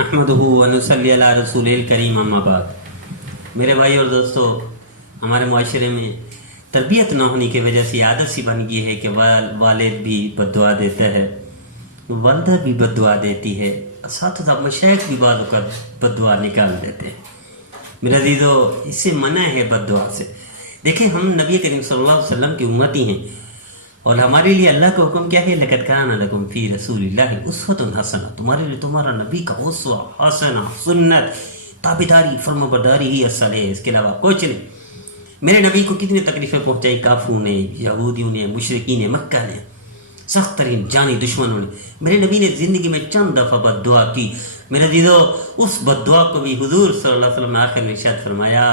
نحمدہ ونصلی علی رسول الکریم اما بعد۔ میرے بھائی اور دوستو، ہمارے معاشرے میں تربیت نہ ہونے کی وجہ سے عادت سی بن گئی ہے کہ والد بھی بد دعا دیتا ہے، والدہ بھی بد دعا دیتی ہے، اساتذہ مشائخ بھی بعض اوقات بد دعا نکال دیتے ہیں۔ میرے عزیزو، اس سے منع ہے بد دعا سے۔ دیکھیں، ہم نبی کریم صلی اللہ علیہ وسلم کی امتی ہیں، اور ہمارے لیے اللہ کا حکم کیا ہے؟ لَقَدْ كَانَ لَكُمْ فِي رَسُولِ اللَّهِ أُسْوَةٌ حَسَنَةٌ۔ تمہارے لیے تمہارا نبی کا اسوہ حسنہ، سنت، تابعداری، فرمانبرداری ہی اصل ہے، اس کے علاوہ کچھ نہیں۔ میرے نبی کو کتنی تکلیفیں پہنچائی کافروں نے، یہودیوں نے، مشرکین مکہ نے، سخت ترین جانی دشمنوں نے۔ میرے نبی نے زندگی میں چند دفعہ بد دعا کی۔ میرے عزیزو، اس بد دعا کو بھی حضور صلی اللہ علیہ وسلم نے آخر میں ارشاد فرمایا،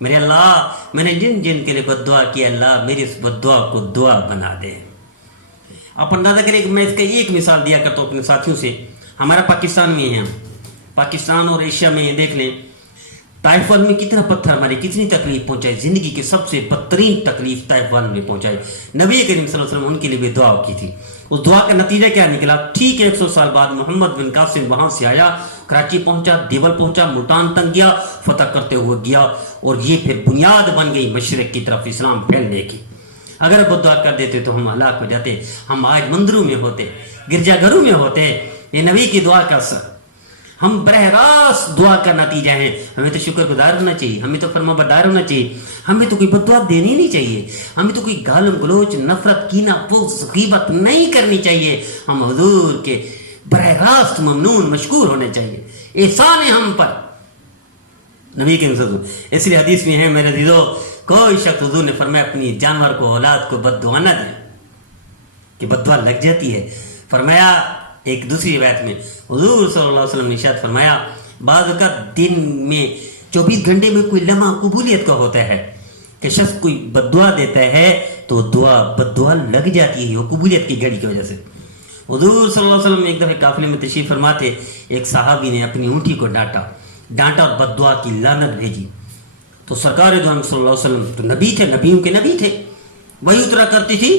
میرے اللہ، میں نے جن جن کے لیے بد دعا کی، اللہ میری اس بد دعا کو دعا بنا دے۔ آپ اندازہ کریں کہ میں اس کا ایک مثال دیا کرتا ہوں اپنے ساتھیوں سے۔ ہمارا پاکستان میں ہے، پاکستان اور ایشیا میں دیکھ لیں، طائف وال میں کتنا پتھر ہماری کتنی تکلیف پہنچائی، زندگی کی سب سے بدترین تکلیف طائف وال میں پہنچائی۔ نبی کریم صلی اللہ علیہ وسلم ان کے لیے بھی دعا کی تھی۔ اس دعا کا نتیجہ کیا نکلا؟ ٹھیک 100 سال بعد محمد بن قاسم وہاں سے آیا، کراچی پہنچا، دیول پہنچا، ملتان تک گیا، فتح کرتے ہوئے گیا، اور یہ پھر بنیاد بن گئی مشرق کی طرف اسلام پھیلنے کی۔ اگر بد دعا کر دیتے تو ہم ہلاک ہو جاتے۔ ہم آج مندروں میں ہوتے، گرجا گھروں میں ہوتے۔ یہ نبی کی دعا کا اثر، ہم براہ راست دعا کا نتیجہ ہیں۔ ہمیں تو شکر گزار ہونا چاہیے، ہمیں تو فرما بردار ہونا چاہیے، ہمیں تو کوئی بد دعا دینی نہیں چاہیے، ہمیں تو کوئی گالم گلوچ، نفرت، کینہ، بغض، غیبت نہیں کرنی چاہیے۔ ہم حضور کے براہ راست ممنون مشکور ہونے چاہیے، احسان ہے ہم پر نبی کے نزول۔ اس لیے حدیث میں ہے میرے عزیزو، کوئی شخص، حضور نے فرمایا، اپنی جانور کو، اولاد کو بد دعا نہ دیں کہ بد دعا لگ جاتی ہے۔ فرمایا ایک دوسری روایت میں حضور صلی اللہ علیہ وسلم نے ارشاد فرمایا، بعض اوقات دن میں 24 گھنٹے میں کوئی لمحہ قبولیت کا ہوتا ہے کہ شخص کوئی بد دعا دیتا ہے تو بد دعا لگ جاتی ہے، وہ قبولیت کی گھڑی کی وجہ سے۔ حضور صلی اللہ علیہ وسلم ایک دفعہ قافلے میں تشریف فرماتے، ایک صحابی نے اپنی اونٹی کو ڈانٹا اور بد دعا کی لعنت بھیجی۔ تو سرکار دو عالم صلی اللہ علیہ وسلم تو نبی تھے، نبیوں کے نبی تھے، وہی اترا کرتی تھی۔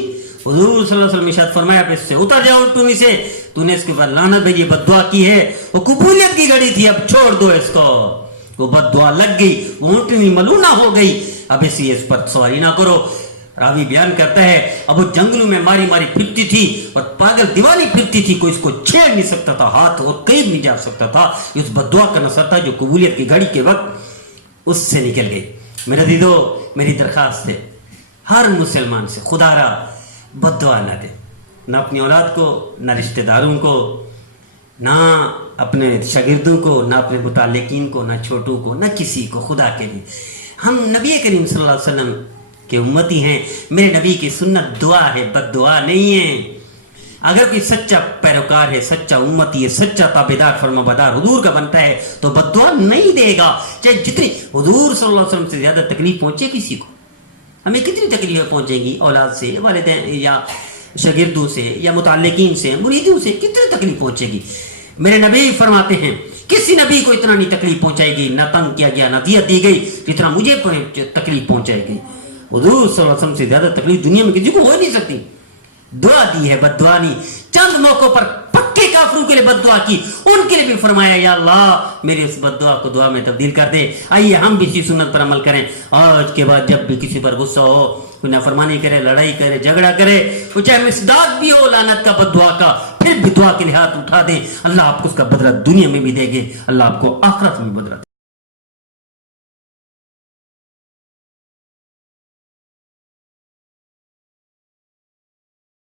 حضور صلی اللہ علیہ وسلم نے ارشاد فرمایا، اس سے اتر جاؤ اونٹنی سے، تو نے اس کے بعد لعنت بھیجی، بد دعا کی ہے، وہ قبولیت کی گھڑی تھی، اب چھوڑ دو اس کو۔ وہ بد دعا لگ گئی، وہ اونٹنی ملونہ ہو گئی، اب اس پر سواری نہ کرو۔ راوی بیان کرتا ہے، اب وہ جنگلوں میں ماری پھرتی تھی اور پاگل دیوانی پھرتی تھی، کوئی اس کو چھیڑ نہیں سکتا تھا، ہاتھ اور قریب نہیں جا سکتا تھا۔ اس بد دعا کا نثر تھا جو قبولیت کی گھڑی کے وقت اس سے نکل گئی۔ میرے عزیزو، میری درخواست ہے ہر مسلمان سے، خدا را بد دعا نہ دے، نہ اپنی اولاد کو، نہ رشتہ داروں کو، نہ اپنے شاگردوں کو، نہ اپنے متعلقین کو، نہ چھوٹوں کو، نہ کسی کو، خدا کے لیے۔ ہم نبی کریم صلی اللہ علیہ وسلم کے امتی ہیں، میرے نبی کی سنت دعا ہے، بد دعا نہیں ہے۔ اگر کوئی سچا پیروکار ہے، سچا امتی ہے، سچا تابعدار، فرمانبردار حضور کا بنتا ہے تو بد دعا نہیں دے گا، چاہے جتنی حضور صلی اللہ علیہ وسلم سے زیادہ تکلیف پہنچے کسی کو۔ ہمیں کتنی تکلیفیں پہنچیں گی اولاد سے، والدین یا شاگردوں سے، یا متعلقین سے، مریدوں سے، کتنی تکلیف پہنچے گی۔ میرے نبی فرماتے ہیں، کسی نبی کو اتنا نہیں تکلیف پہنچائے گی، نہ تنگ کیا گیا، نہ دیت دی گئی جتنا مجھے تکلیف پہنچائے گی۔ حضور صلی اللہ علیہ وسلم سے زیادہ تکلیف دنیا میں کسی کو ہو ہی نہیں سکتی۔ دعا دی ہے، بد دعا نہیں۔ چند موقعوں پر پکے کافروں کے لیے بد دعا کی، ان کے لیے بھی فرمایا، یا اللہ میری اس بد دعا کو دعا میں تبدیل کر دے۔ آئیے ہم بھی اسی سنت پر عمل کریں۔ آج کے بعد جب بھی کسی پر غصہ ہو، کوئی نافرمانی کرے، لڑائی کرے، جھگڑا کرے، وہ چاہے مصداق بھی ہو لعنت کا، بد دعا کا، پھر بھی دعا کے لیے ہاتھ اٹھا دیں، اللہ آپ کو اس کا بدلہ دنیا میں بھی دے گے، اللہ آپ کو آخرت میں بدلہ دے گا۔